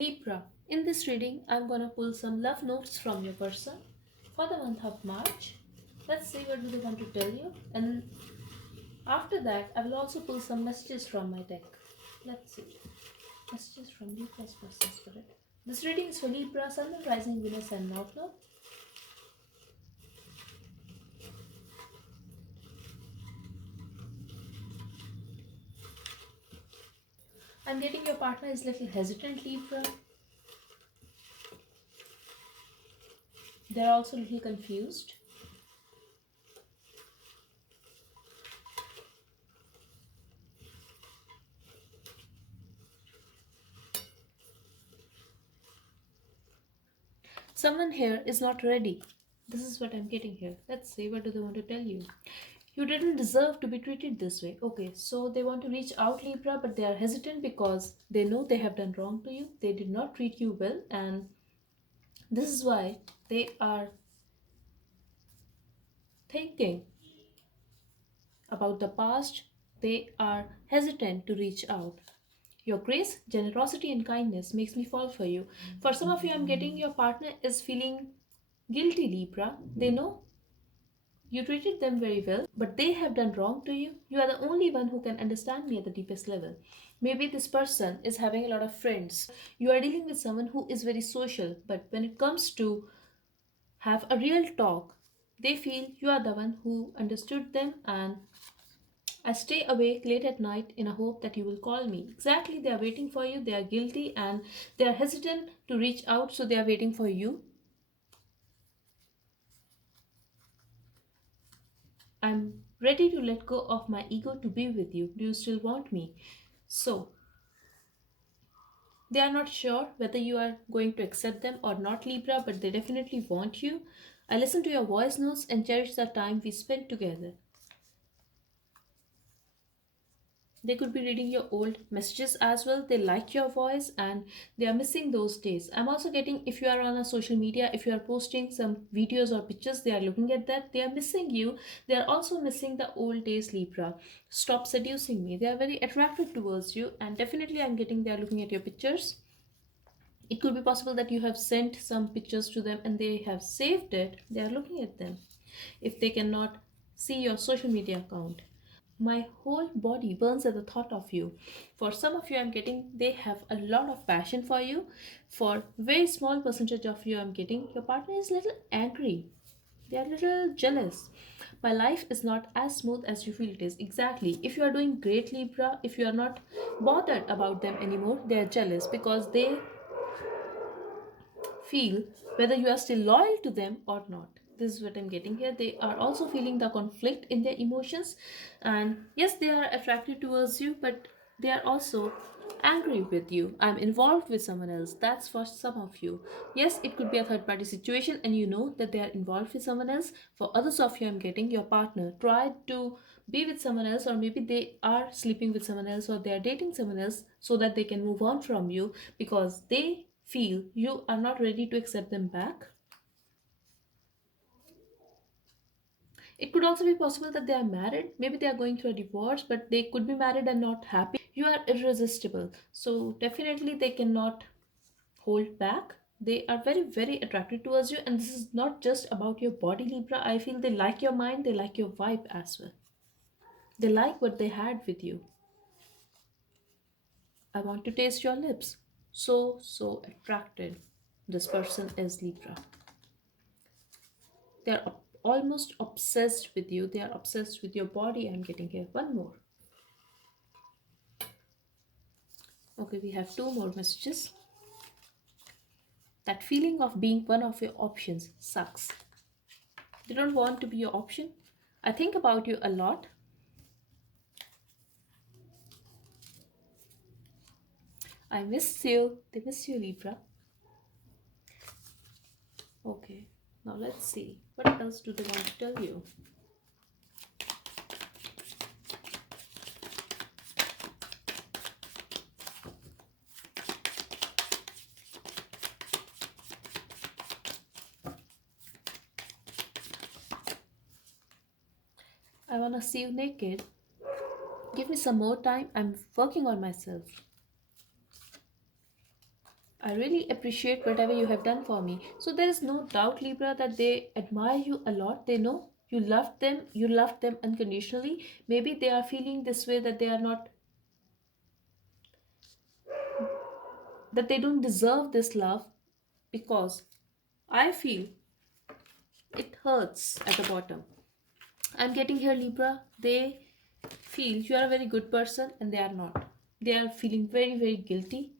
Libra. In this reading, I'm gonna pull some love notes from your person for the month of March. Let's see what do they want to tell you. And after that, I will also pull some messages from my deck. Let's see. Messages from Libra's person spirit. This reading is for Libra, Sun, Moon, Rising, Venus, and North Node. I'm getting your partner is little hesitant, Libra. They're also a little confused. Someone here is not ready. This is what I'm getting here. Let's see, what do they want to tell you? You didn't deserve to be treated this way. Okay, so they want to reach out, Libra, but they are hesitant because they know they have done wrong to you. They did not treat you well, and this is why they are thinking about the past. They are hesitant to reach out. Your grace, generosity, and kindness makes me fall for you. For some of you, I'm getting your partner is feeling guilty, Libra. They know you treated them very well, but they have done wrong to you. You are the only one who can understand me at the deepest level. Maybe this person is having a lot of friends. You are dealing with someone who is very social, but when it comes to have a real talk, they feel you are the one who understood them, and I stay awake late at night in a hope that you will call me. Exactly, they are waiting for you. They are guilty and they are hesitant to reach out, so they are waiting for you. I'm ready to let go of my ego to be with you. Do you still want me? So, they are not sure whether you are going to accept them or not, Libra, but they definitely want you. I listen to your voice notes and cherish the time we spent together. They could be reading your old messages as well. They like your voice and they are missing those days. I'm also getting, if you are on a social media, if you are posting some videos or pictures, they are looking at that. They are missing you. They are also missing the old days, Libra. Stop seducing me. They are very attracted towards you, and definitely I'm getting they are looking at your pictures. It could be possible that you have sent some pictures to them and they have saved it. They are looking at them. If they cannot see your social media account, my whole body burns at the thought of you. For some of you, I'm getting they have a lot of passion for you. For very small percentage of you, I'm getting your partner is little angry. They are little jealous. My life is not as smooth as you feel it is. Exactly. If you are doing great, Libra, if you are not bothered about them anymore, they are jealous because they feel whether you are still loyal to them or not. This is what I'm getting here. They are also feeling the conflict in their emotions, and yes, they are attracted towards you, but they are also angry with you. I'm involved with someone else. That's for some of you. Yes, it could be a third party situation, and you know that they are involved with someone else. For others of you, I'm getting your partner tried to be with someone else, or maybe they are sleeping with someone else, or they are dating someone else so that they can move on from you because they feel you are not ready to accept them back. It could also be possible that they are married. Maybe they are going through a divorce, but they could be married and not happy. You are irresistible. So, definitely, they cannot hold back. They are very, very attracted towards you. And this is not just about your body, Libra. I feel they like your mind, they like your vibe as well. They like what they had with you. I want to taste your lips. So, so attracted. This person is Libra. They're almost obsessed with you. They are obsessed with your body. I'm getting here one more. Okay, we have two more messages. That feeling of being one of your options sucks. They don't want to be your option. I think about you a lot. I miss you. They miss you, Libra. Okay, now let's see. What else do they want to tell you? I want to see you naked. Give me some more time. I'm working on myself. I really appreciate whatever you have done for me. So there is no doubt, Libra, that they admire you a lot. They know you loved them unconditionally. Maybe they are feeling this way, that they are not, that they don't deserve this love, because I feel it hurts at the bottom. I'm getting here, Libra. They feel you are a very good person and they are not. They are feeling very, very guilty.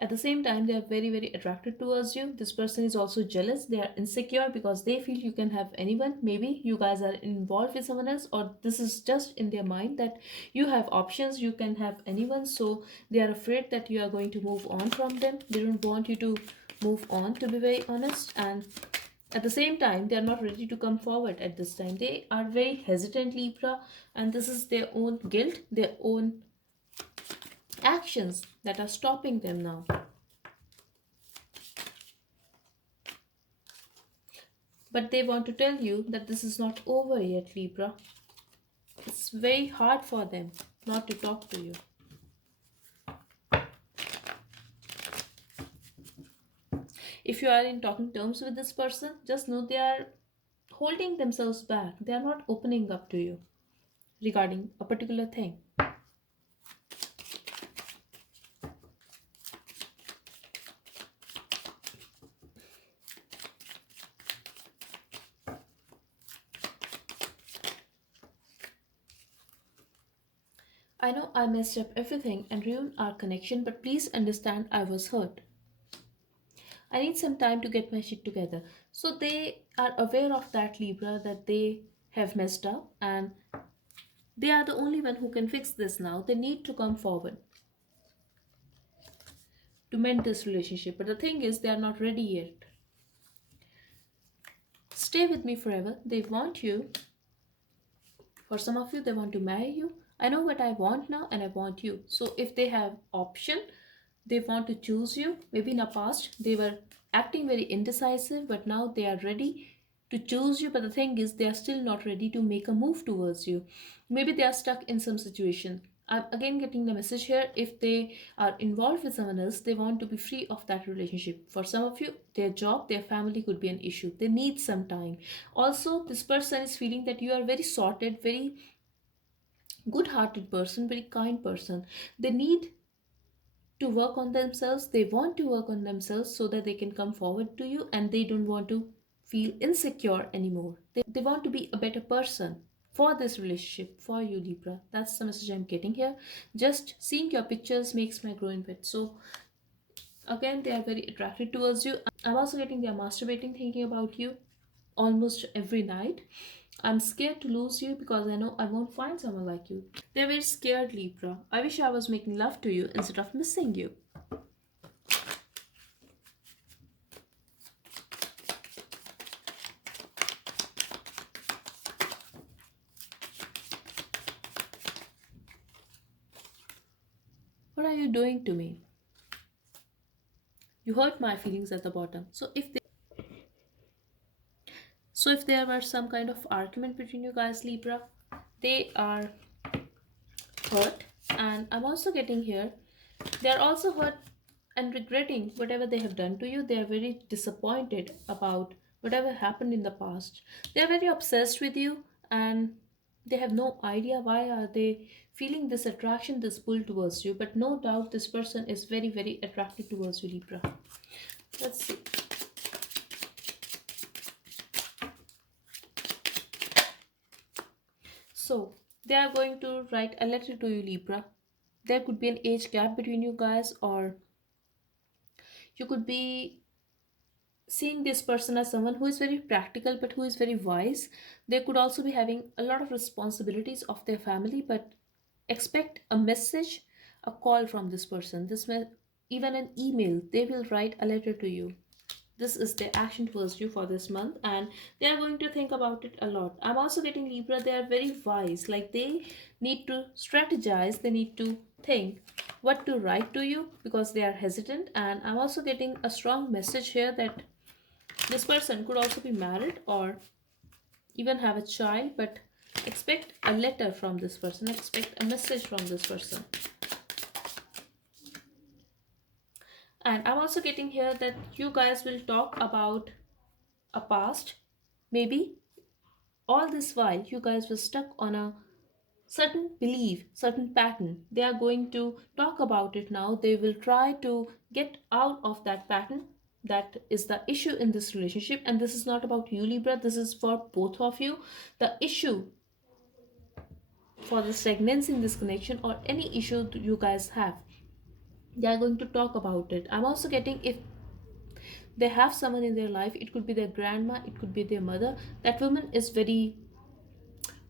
At the same time, they are very, very attracted towards you. This person is also jealous. They are insecure because they feel you can have anyone. Maybe you guys are involved with someone else, or this is just in their mind that you have options, you can have anyone. So they are afraid that you are going to move on from them. They don't want you to move on, to be very honest. And at the same time, they are not ready to come forward at this time. They are very hesitant, Libra, and this is their own guilt, their own actions that are stopping them now. But they want to tell you that this is not over yet, Libra. It's very hard for them not to talk to you. If you are in talking terms with this person, just know they are holding themselves back. They are not opening up to you regarding a particular thing. I know I messed up everything and ruined our connection, but please understand I was hurt. I need some time to get my shit together. So they are aware of that, Libra, that they have messed up, and they are the only one who can fix this now. They need to come forward to mend this relationship. But the thing is, they are not ready yet. Stay with me forever. They want you. For some of you, they want to marry you. I know what I want now, and I want you. So if they have option, they want to choose you. Maybe in the past they were acting very indecisive, but now they are ready to choose you. But the thing is, they are still not ready to make a move towards you. Maybe they are stuck in some situation. I'm again getting the message here. If they are involved with someone else, they want to be free of that relationship. For some of you, their job, their family could be an issue. They need some time. Also, this person is feeling that you are very sorted, very good hearted person, very kind person. They need to work on themselves. They want to work on themselves so that they can come forward to you, and they don't want to feel insecure anymore. They want to be a better person for this relationship, for you, Libra. That's the message I'm getting here. Just seeing your pictures makes my growing wet. So again, they are very attracted towards you. I'm also getting they are masturbating thinking about you almost every night. I'm scared to lose you because I know I won't find someone like you. They're very scared, Libra. I wish I was making love to you instead of missing you. What are you doing to me? You hurt my feelings at the bottom. So if there were some kind of argument between you guys, Libra, they are hurt. And I'm also getting here, they are also hurt and regretting whatever they have done to you. They are very disappointed about whatever happened in the past. They are very obsessed with you, and they have no idea why are they feeling this attraction, this pull towards you. But no doubt this person is very, very attracted towards you, Libra. Let's see. So they are going to write a letter to you, Libra. There could be an age gap between you guys, or you could be seeing this person as someone who is very practical but who is very wise. They could also be having a lot of responsibilities of their family, but expect a message, a call from this person. Even an email. They will write a letter to you. This is their action towards you for this month, and they are going to think about it a lot. I'm also getting, Libra, they are very wise. Like, they need to strategize, they need to think what to write to you because they are hesitant. And I'm also getting a strong message here that this person could also be married or even have a child, but expect a letter from this person, expect a message from this person. And I'm also getting here that you guys will talk about a past. Maybe all this while you guys were stuck on a certain belief, certain pattern. They are going to talk about it now. They will try to get out of that pattern. That is the issue in this relationship. And this is not about you, Libra. This is for both of you. The issue for the stagnancy in this connection or any issue you guys have, they are going to talk about it. I'm also getting if they have someone in their life, it could be their grandma, it could be their mother. That woman is very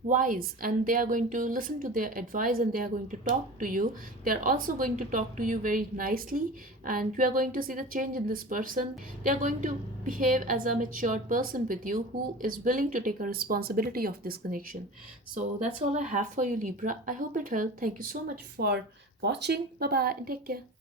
wise and they are going to listen to their advice and they are going to talk to you. They are also going to talk to you very nicely, and you are going to see the change in this person. They are going to behave as a matured person with you who is willing to take a responsibility of this connection. So that's all I have for you, Libra. I hope it helped. Thank you so much for watching. Bye bye and take care.